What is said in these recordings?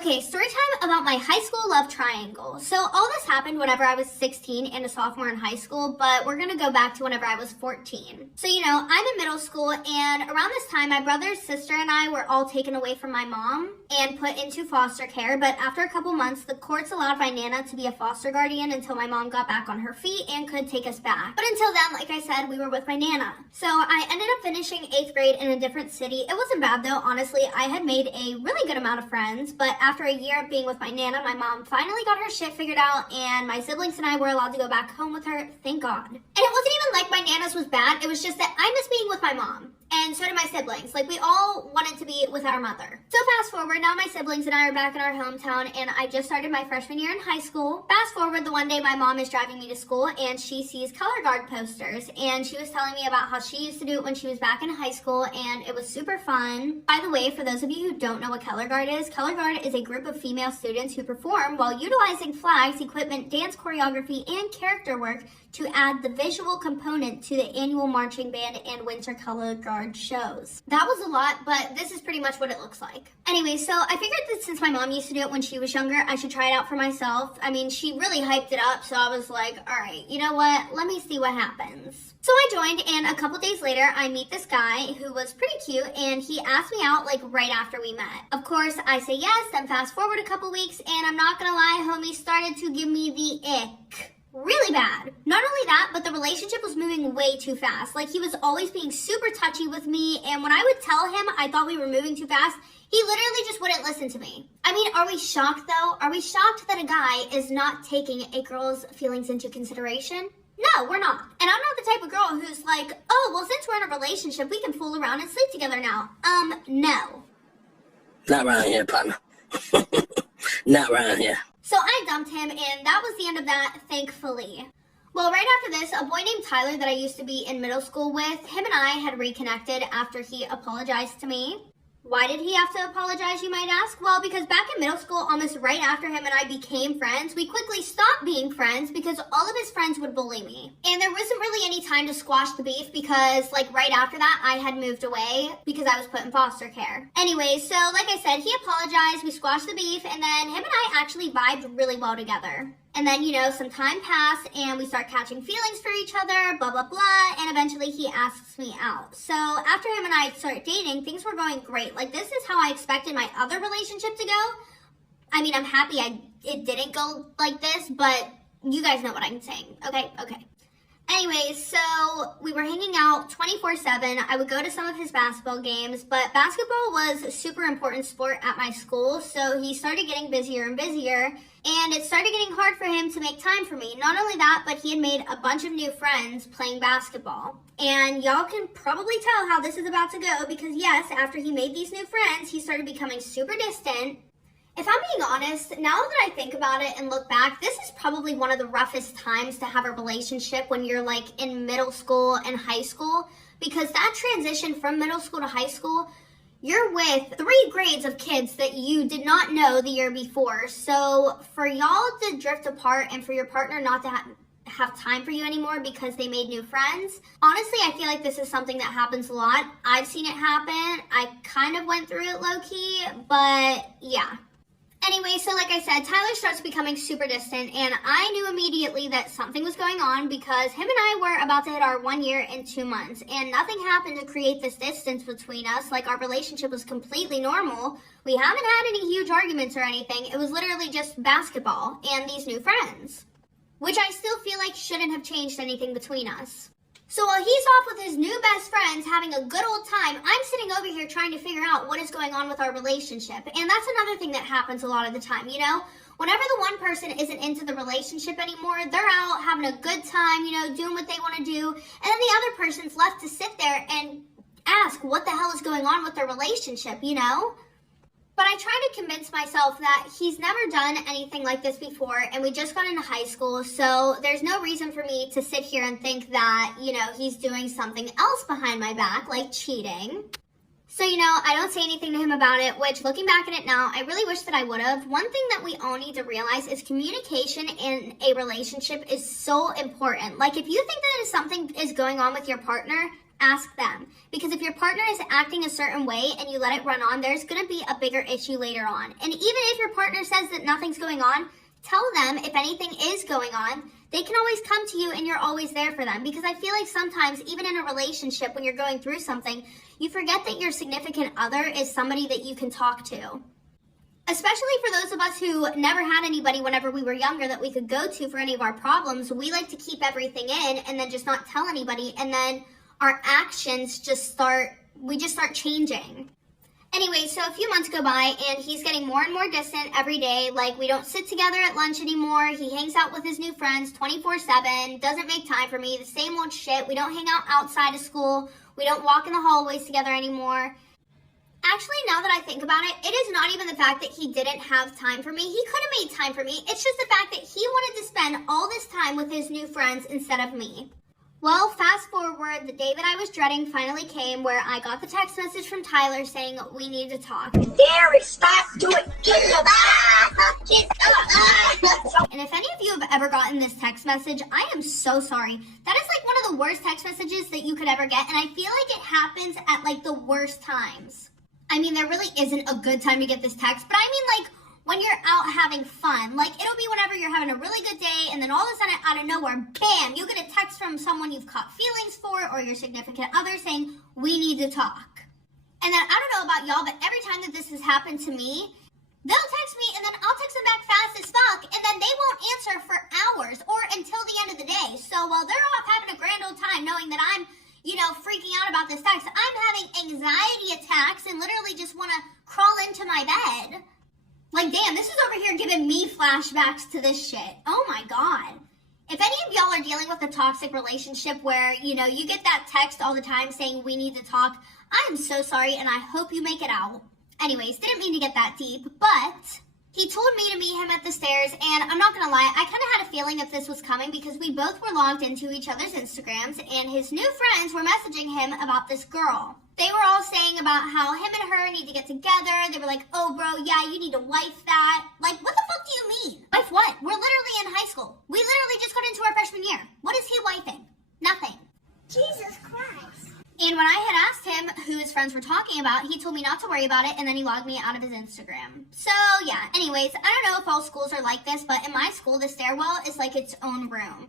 Okay, story time about my high school love triangle. So all this happened whenever I was 16 and a sophomore in high school, but we're gonna go back to whenever I was 14. So I'm in middle school, and around this time, my brother, sister, and I were all taken away from my mom and put into foster care. But after a couple months, the courts allowed my Nana to be a foster guardian until my mom got back on her feet and could take us back. But until then, like I said, we were with my Nana. So I ended up finishing 8th grade in a different city. It wasn't bad though, honestly. I had made a really good amount of friends, but after a year of being with my Nana, my mom finally got her shit figured out, and my siblings and I were allowed to go back home with her, thank God. And it wasn't even like my Nana's was bad, it was just that I miss being with my mom. And so did my siblings. Like, we all wanted to be with our mother. So fast forward, now my siblings and I are back in our hometown, and I just started my freshman year in high school. Fast forward, the one day my mom is driving me to school, and she sees color guard posters, and she was telling me about how she used to do it when she was back in high school, and it was super fun. By the way, for those of you who don't know what color guard is a group of female students who perform while utilizing flags, equipment, dance choreography, and character work to add the visual component to the annual marching band and winter color guard shows. That was a lot, but this is pretty much what it looks like. Anyway, so I figured that since my mom used to do it when she was younger, I should try it out for myself. I mean, she really hyped it up, so I was like, all right, you know what? Let me see what happens. So I joined, and a couple days later, I meet this guy who was pretty cute, and he asked me out like right after we met. Of course, I say yes, then fast forward a couple weeks, and I'm not gonna lie, homie started to give me the ick. Really bad. Not only that, but the relationship was moving way too fast. Like, he was always being super touchy with me, and when I would tell him I thought we were moving too fast, he literally just wouldn't listen to me. I mean, are we shocked though? Are we shocked that a guy is not taking a girl's feelings into consideration? No, we're not. And I'm not the type of girl who's like, oh, well, since we're in a relationship, we can fool around and sleep together now. No. Not around here, partner. Not around here. So I dumped him, and that was the end of that, thankfully. Well, right after this, a boy named Tyler that I used to be in middle school with, him and I had reconnected after he apologized to me. Why did he have to apologize, you might ask? Well, because back in middle school, almost right after him and I became friends, we quickly stopped being friends because all of his friends would bully me. And there wasn't really any time to squash the beef because, like, right after that, I had moved away because I was put in foster care. Anyway, so like I said, he apologized, we squashed the beef, and then him and I actually vibed really well together. And then, some time passed and we start catching feelings for each other, blah, blah, blah. And eventually he asks me out. So after him and I started dating, things were going great. Like, this is how I expected my other relationship to go. I mean, I'm happy it didn't go like this, but you guys know what I'm saying. Okay. Anyway, so we were hanging out 24/7. I would go to some of his basketball games, but basketball was a super important sport at my school, so he started getting busier and busier, and it started getting hard for him to make time for me. Not only that, but he had made a bunch of new friends playing basketball. And y'all can probably tell how this is about to go, because yes, after he made these new friends, he started becoming super distant. If I'm being honest, now that I think about it and look back, this is probably one of the roughest times to have a relationship when you're like in middle school and high school, because that transition from middle school to high school, you're with 3 grades of kids that you did not know the year before. So for y'all to drift apart and for your partner not to have time for you anymore because they made new friends, honestly, I feel like this is something that happens a lot. I've seen it happen. I kind of went through it low-key, but yeah. Anyway, so like I said, Tyler starts becoming super distant, and I knew immediately that something was going on because him and I were about to hit our 1 year and 2 months, and nothing happened to create this distance between us. Like, our relationship was completely normal. We haven't had any huge arguments or anything. It was literally just basketball and these new friends, which I still feel like shouldn't have changed anything between us. So while he's off with his new best friends having a good old time, I'm sitting over here trying to figure out what is going on with our relationship. And that's another thing that happens a lot of the time, Whenever the one person isn't into the relationship anymore, they're out having a good time, doing what they want to do. And then the other person's left to sit there and ask what the hell is going on with their relationship, But I try to convince myself that he's never done anything like this before, and we just got into high school, so there's no reason for me to sit here and think that, he's doing something else behind my back, like cheating. So, I don't say anything to him about it, which, looking back at it now, I really wish that I would have. One thing that we all need to realize is communication in a relationship is so important. Like, if you think that something is going on with your partner, ask them. Because because if your partner is acting a certain way and you let it run on, there's going to be a bigger issue later on. And even if your partner says that nothing's going on, tell them if anything is going on. They can always come to you and you're always there for them, because I feel like sometimes, even in a relationship, when you're going through something, you forget that your significant other is somebody that you can talk to. Especially for those of us who never had anybody whenever we were younger that we could go to for any of our problems, we like to keep everything in and then just not tell anybody, and then our actions just start changing. Anyway, so a few months go by and he's getting more and more distant every day. Like, we don't sit together at lunch anymore. He hangs out with his new friends 24/7, doesn't make time for me, the same old shit. We don't hang out outside of school. We don't walk in the hallways together anymore. Actually, now that I think about it, it is not even the fact that he didn't have time for me. He could have made time for me. It's just the fact that he wanted to spend all this time with his new friends instead of me. Well, fast forward, the day that I was dreading finally came, where I got the text message from Tyler saying we need to talk. Gary, stop doing it. And if any of you have ever gotten this text message, I am so sorry. That is like one of the worst text messages that you could ever get, and I feel like it happens at like the worst times. I mean, there really isn't a good time to get this text, but I mean like when you're out having fun. Like, it'll be whenever you're having a really good day, and then all of a sudden, out of nowhere, bam, you get a text from someone you've caught feelings for or your significant other saying, we need to talk. And then, I don't know about y'all, but every time that this has happened to me, they'll text me, and then I'll text them back fast as fuck, and then they won't answer for hours or until the end of the day. So while they're off having a grand old time knowing that I'm, freaking out about this text, I'm having anxiety attacks and literally just want to crawl into my bed. Like, damn, this is over here giving me flashbacks to this shit. Oh my God. If any of y'all are dealing with a toxic relationship where, you get that text all the time saying we need to talk, I am so sorry and I hope you make it out. Anyways, didn't mean to get that deep, but he told me to meet him at the stairs, and I'm not gonna lie, I kind of had a feeling that this was coming because we both were logged into each other's Instagrams, and his new friends were messaging him about this girl. They were all saying about how him and her need to get together. They were like, oh, bro, yeah, you need to wife that. Like, what the fuck do you mean? Wife what? We're literally in high school. We literally just got into our freshman year. What is he wifing? Nothing. Jesus Christ. And when I had asked him who his friends were talking about, he told me not to worry about it, and then he logged me out of his Instagram. So, yeah, anyways, I don't know if all schools are like this, but in my school, the stairwell is like its own room.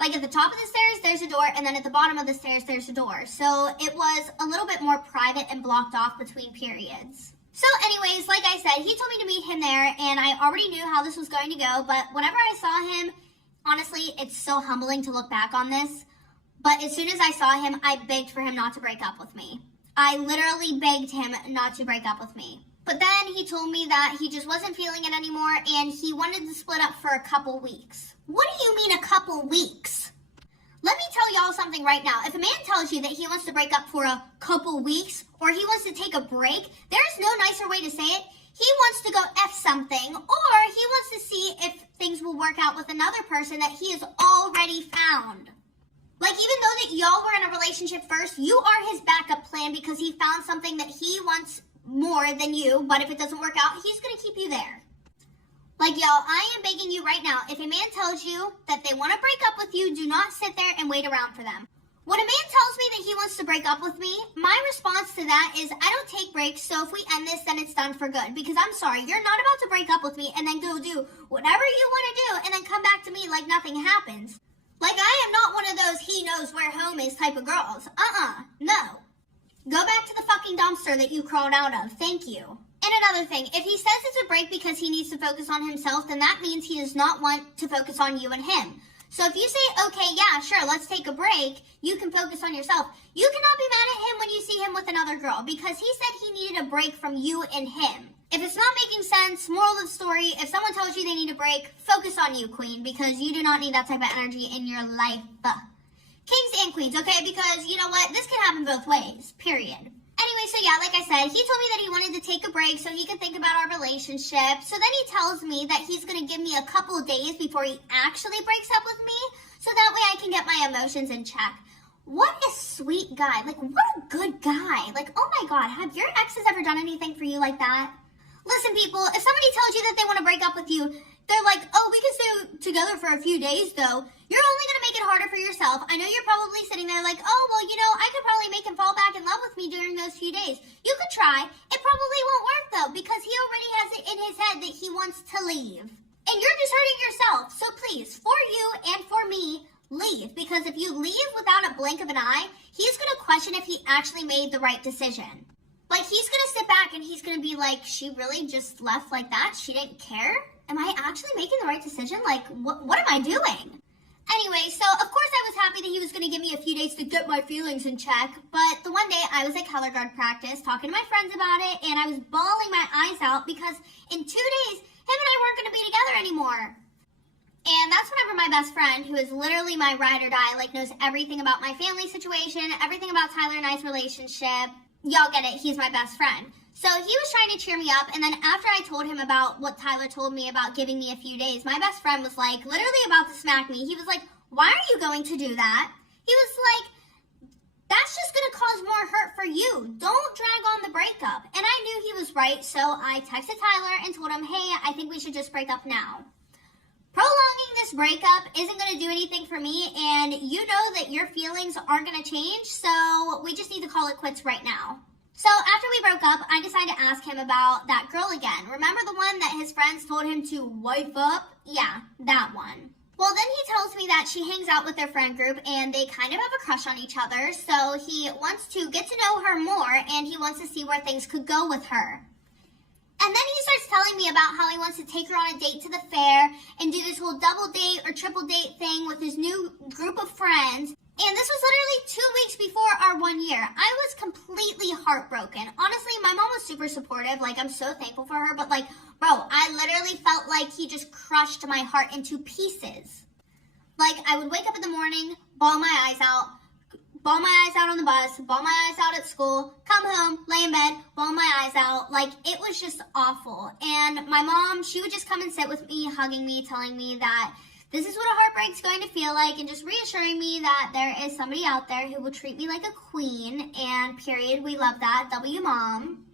Like, at the top of the stairs, there's a door, and then at the bottom of the stairs, there's a door. So it was a little bit more private and blocked off between periods. So anyways, like I said, he told me to meet him there, and I already knew how this was going to go, but whenever I saw him, honestly, it's so humbling to look back on this, but as soon as I saw him, I begged for him not to break up with me. I literally begged him not to break up with me. But then he told me that he just wasn't feeling it anymore, and he wanted to split up for a couple weeks. What do you mean a couple weeks? Let me tell y'all something right now. If a man tells you that he wants to break up for a couple weeks, or he wants to take a break, there's no nicer way to say it. He wants to go F something, or he wants to see if things will work out with another person that he has already found. Like, even though that y'all were in a relationship first, you are his backup plan because he found something that he wants more than you, but if it doesn't work out, he's going to keep you there. Like, y'all, I am begging you right now, if a man tells you that they want to break up with you, do not sit there and wait around for them. When a man tells me that he wants to break up with me, my response to that is, I don't take breaks, so if we end this, then it's done for good. Because I'm sorry, you're not about to break up with me and then go do whatever you want to do and then come back to me like nothing happens. Like, I am not one of those he knows where home is type of girls. No. Go back to the fucking dumpster that you crawled out of. Thank you. And another thing, if he says it's a break because he needs to focus on himself, then that means he does not want to focus on you and him. So if you say, okay, yeah, sure, let's take a break, you can focus on yourself. You cannot be mad at him when you see him with another girl because he said he needed a break from you and him. If it's not making sense, moral of the story, if someone tells you they need a break, focus on you, queen, because you do not need that type of energy in your life. Kings and queens, okay? Because you know what? This can happen both ways, period. Anyway, so yeah, like I said, he told me that he wanted to take a break so he could think about our relationship. So then he tells me that he's going to give me a couple days before he actually breaks up with me, so that way I can get my emotions in check. What a sweet guy. Like, what a good guy. Like, oh my God, have your exes ever done anything for you like that? Listen, people, if somebody tells you that they want to break up with you, they're like, oh, we can stay together for a few days, though. You're only going to make it harder for yourself. I know you're probably sitting there like, oh, well, I could probably make him fall back those few days. You could try. It probably won't work though, because he already has it in his head that he wants to leave. And you're just hurting yourself. So please, for you and for me, leave. Because if you leave without a blink of an eye, he's going to question if he actually made the right decision. Like, he's going to sit back and he's going to be like, she really just left like that? She didn't care? Am I actually making the right decision? Like, what am I doing? Anyway, so of course I was happy that he was going to give me a few days to get my feelings in check. But the one day I was at color guard practice talking to my friends about it, and I was bawling my eyes out because in 2 days, him and I weren't going to be together anymore. And that's whenever my best friend, who is literally my ride or die, like knows everything about my family situation, everything about Tyler and I's relationship. Y'all get it, he's my best friend. So he was trying to cheer me up, and then after I told him about what Tyler told me about giving me a few days, my best friend was like, literally about to smack me. He was like, why are you going to do that? He was like, that's just going to cause more hurt for you. Don't drag on the breakup. And I knew he was right, so I texted Tyler and told him, hey, I think we should just break up now. Prolonging this breakup isn't going to do anything for me, and you know that your feelings aren't going to change, so we just need to call it quits right now. So after we broke up, I decided to ask him about that girl again. Remember the one that his friends told him to wife up? Yeah, that one. Well, then he tells me that she hangs out with their friend group and they kind of have a crush on each other, so he wants to get to know her more and he wants to see where things could go with her. And then he starts telling me about how he wants to take her on a date to the fair and do this whole double date or triple date thing with his new group of friends. And this was literally 2 weeks before our 1 year. I was completely heartbroken. Honestly, my mom was super supportive. Like, I'm so thankful for her. But like, bro, I literally felt like he just crushed my heart into pieces. Like, I would wake up in the morning, bawl my eyes out on the bus, bawl my eyes out at school, come home, lay in bed, bawl my eyes out. Like, it was just awful. And my mom, she would just come and sit with me, hugging me, telling me that this is what a heartbreak's going to feel like, and just reassuring me that there is somebody out there who will treat me like a queen, and period, we love that, W Mom.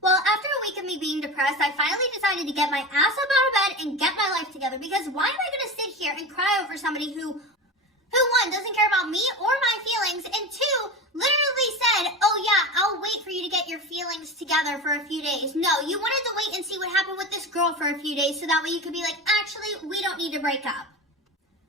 Well, after a week of me being depressed, I finally decided to get my ass up out of bed and get my life together, because why am I going to sit here and cry over somebody who one, doesn't care about me or my feelings, and two, literally said, oh yeah, I'll wait for you to get your feelings together for a few days. No, you wanted to wait and see what happened with this girl for a few days so that way you could be like, actually, we don't need to break up.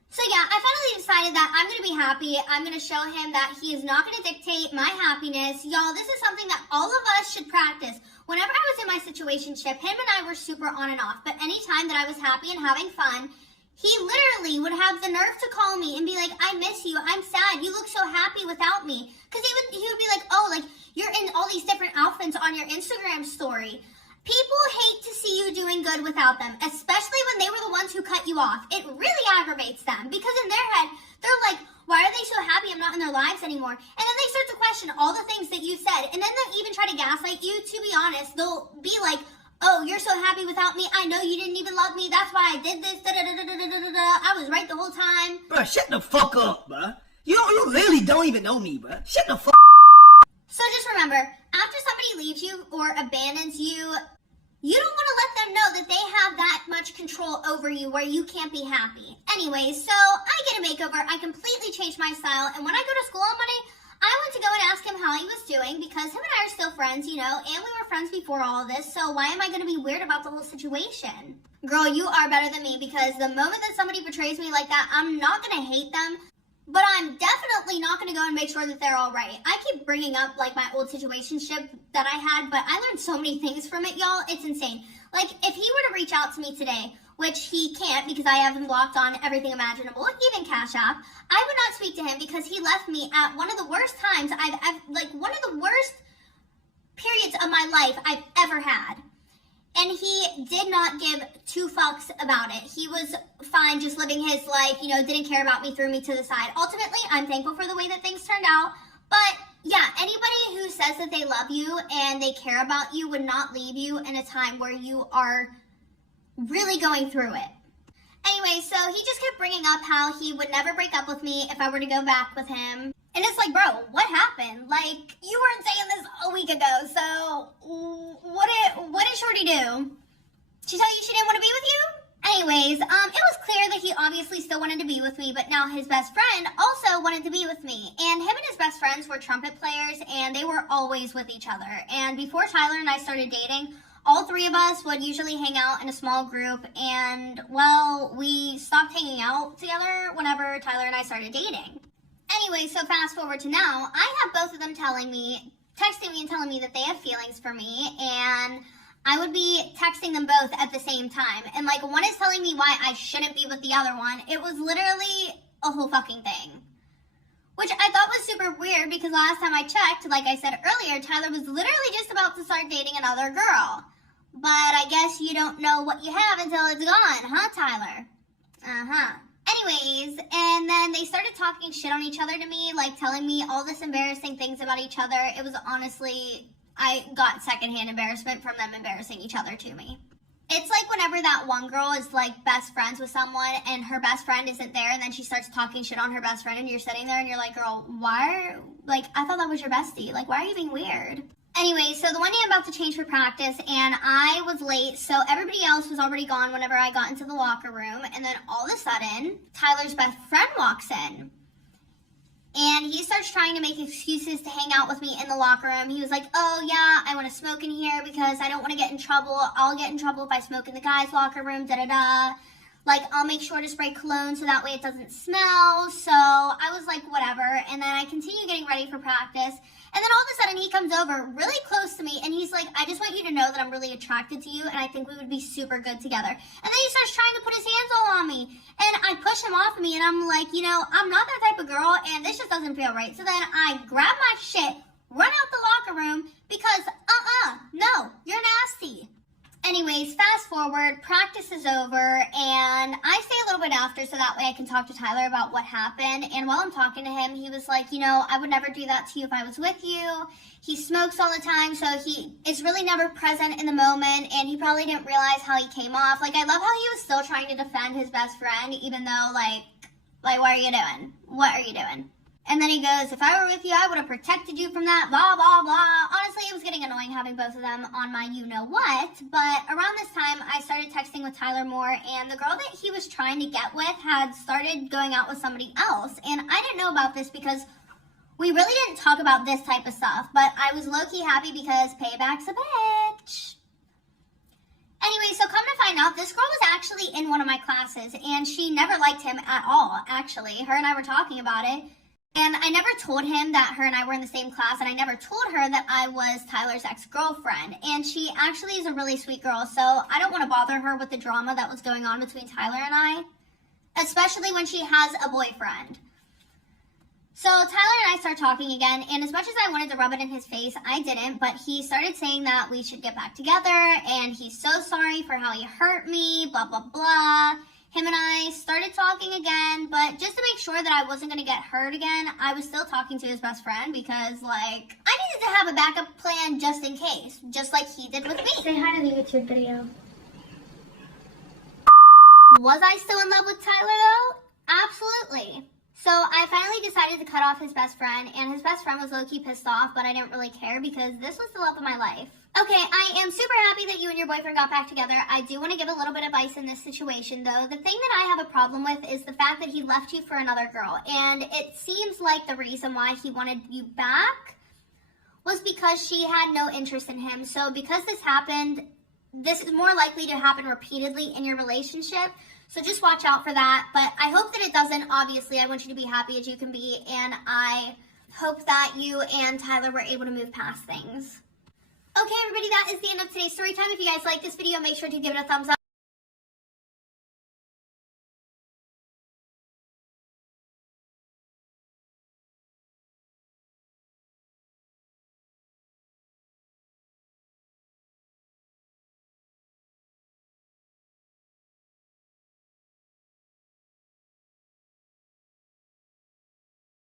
So yeah, I finally decided that I'm going to be happy. I'm going to show him that he is not going to dictate my happiness. Y'all, this is something that all of us should practice. Whenever I was in my situationship, him and I were super on and off, but anytime that I was happy and having fun, he literally would have the nerve to call me and be like, I miss you, I'm sad, you look so happy without me. Because he would be like, oh, like, you're in all these different outfits on your Instagram story. People hate to see you doing good without them, especially when they were the ones who cut you off. It really aggravates them because in their head, they're like, why are they so happy I'm not in their lives anymore? And then they start to question all the things that you said. And then they'll even try to gaslight you. To be honest, they'll be like, oh, you're so happy without me. I know you didn't even love me. That's why I did this. I was right the whole time. Bruh, shut the fuck up, bruh. You literally don't even know me, bruh. Shut the fuck. So just remember, after somebody leaves you or abandons you, you don't want to let them know that they have that much control over you where you can't be happy. Anyway, so I get a makeover. I completely changed my style. And when I go to school on Monday, I went to go and ask him how he was doing because him and I are still friends, you know, and we were friends before all of this. So why am I going to be weird about the whole situation? Girl, you are better than me because the moment that somebody betrays me like that, I'm not going to hate them. But I'm definitely not going to go and make sure that they're all right. I keep bringing up, like, my old situationship that I had, but I learned so many things from it, y'all. It's insane. Like, if he were to reach out to me today, which he can't because I have him blocked on everything imaginable, even Cash App, I would not speak to him because he left me at one of the worst times one of the worst periods of my life I've ever had. And he did not give two fucks about it. He was fine just living his life, you know, didn't care about me, threw me to the side. Ultimately, I'm thankful for the way that things turned out. But yeah, anybody who says that they love you and they care about you would not leave you in a time where you are really going through it. Anyway, so he just kept bringing up how he would never break up with me if I were to go back with him. And it's like, bro, what happened? Like, you weren't saying this a week ago, so what did Shorty do? She tell you she didn't want to be with you? Anyways, it was clear that he obviously still wanted to be with me, but now his best friend also wanted to be with me. And him and his best friends were trumpet players, and they were always with each other. And before Tyler and I started dating, all three of us would usually hang out in a small group, and, well, we stopped hanging out together whenever Tyler and I started dating. Anyway, so fast forward to now, I have both of them texting me and telling me that they have feelings for me, and I would be texting them both at the same time. And like, one is telling me why I shouldn't be with the other one. It was literally a whole fucking thing. Which I thought was super weird because last time I checked, like I said earlier, Tyler was literally just about to start dating another girl. But I guess you don't know what you have until it's gone, huh, Tyler? Uh-huh. Anyways, and then they started talking shit on each other to me, like telling me all this embarrassing things about each other. It was honestly, I got secondhand embarrassment from them embarrassing each other to me. It's like whenever that one girl is like best friends with someone and her best friend isn't there and then she starts talking shit on her best friend and you're sitting there and you're like, girl, I thought that was your bestie. Like, why are you being weird? Anyway, so the one day I'm about to change for practice and I was late, so everybody else was already gone whenever I got into the locker room, and then all of a sudden, Tyler's best friend walks in. And he starts trying to make excuses to hang out with me in the locker room. He was like, oh yeah, I want to smoke in here because I don't want to get in trouble. I'll get in trouble if I smoke in the guys' locker room, da-da-da. Like, I'll make sure to spray cologne so that way it doesn't smell. So I was like, whatever. And then I continue getting ready for practice. And then all of a sudden he comes over really close to me and he's like, I just want you to know that I'm really attracted to you and I think we would be super good together. And then he starts trying to put his hands all on me. And I push him off of me and I'm like, you know, I'm not that type of girl and this just doesn't feel right. So then I grab my shit, run out the locker room because, no, you're nasty. Anyways, fast forward, practice is over, and I stay a little bit after so that way I can talk to Tyler about what happened. And while I'm talking to him, he was like, you know, I would never do that to you if I was with you. He smokes all the time, so he is really never present in the moment, and he probably didn't realize how he came off. Like, I love how he was still trying to defend his best friend, even though, like, what are you doing? What are you doing? And then he goes, if I were with you, I would have protected you from that, blah, blah, blah. Honestly, it was getting annoying having both of them on my you-know-what. But around this time, I started texting with Tyler more, and the girl that he was trying to get with had started going out with somebody else. And I didn't know about this because we really didn't talk about this type of stuff. But I was low-key happy because payback's a bitch. Anyway, so come to find out, this girl was actually in one of my classes, and she never liked him at all, actually. Her and I were talking about it. And I never told him that her and I were in the same class, and I never told her that I was Tyler's ex-girlfriend. And she actually is a really sweet girl, so I don't want to bother her with the drama that was going on between Tyler and I, especially when she has a boyfriend. So Tyler and I start talking again, and as much as I wanted to rub it in his face, I didn't, but he started saying that we should get back together, and he's so sorry for how he hurt me, blah, blah, blah. Him and I started talking again, but just to make sure that I wasn't going to get hurt again, I was still talking to his best friend because, like, I needed to have a backup plan just in case, just like he did with me. Say hi to the YouTube video. Was I still in love with Tyler, though? Absolutely. So I finally decided to cut off his best friend, and his best friend was low-key pissed off, but I didn't really care because this was the love of my life. Okay, I am super happy that you and your boyfriend got back together. I do want to give a little bit of advice in this situation, though. The thing that I have a problem with is the fact that he left you for another girl, and it seems like the reason why he wanted you back was because she had no interest in him. So because this happened, this is more likely to happen repeatedly in your relationship. So just watch out for that. But I hope that it doesn't. Obviously, I want you to be happy as you can be. And I hope that you and Tyler were able to move past things. Okay, everybody, that is the end of today's story time. If you guys like this video, make sure to give it a thumbs up.